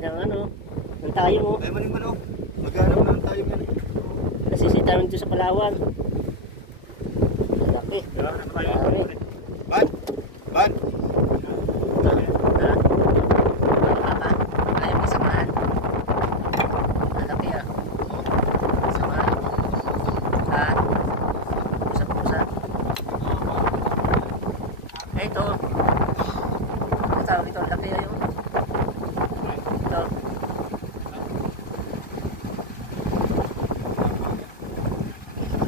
ng ano, ng tayo mo. Ay, maling manok. Maghanap na ng tayo yan. Nasisita namin dito sa Palawan. Laki. Dami. Ban! Ban! Ha? Papa, ayaw mo samahan. Laki ah. Samahan. Ha? Pusa-pusa. Eh, ito. Ang tawag ito, laki yun. Ito.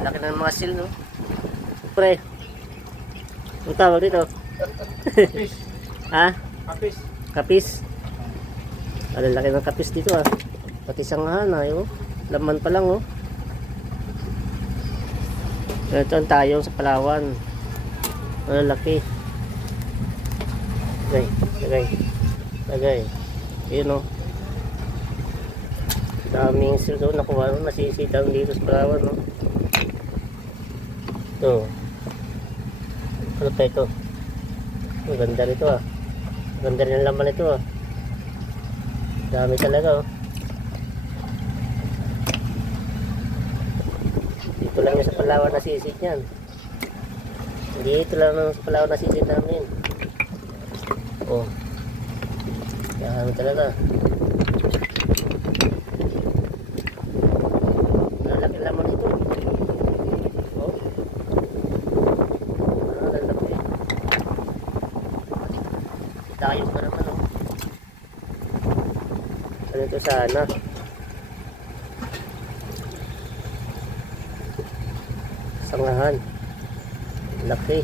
Laki ng mga seal, no? Pre. Ang tawag dito. Kapis. Ha? Kapis. Kapis. Ang laki ng kapis dito ah. Pati sanghahan oh. Laman pa lang oh. Ito ang tayong sa Palawan. Ang laki. Lagay. Yun oh. Daming sil doon nakuha. Nasisitaw dito sa Palawan oh. Ito. Ano pa ito? Ang ganda rito ah. Ganda rin ang laman ito ah. Dami talaga oh. Dito lang yung sa Palawan na sisit yan. Dito lang yung sa Palawan na sisit namin. Oh. Dami talaga. Lalaki laman ito. Oh. Lalaki. Tayo pa naman oh. Ano ito sana? Sangahan. Laki.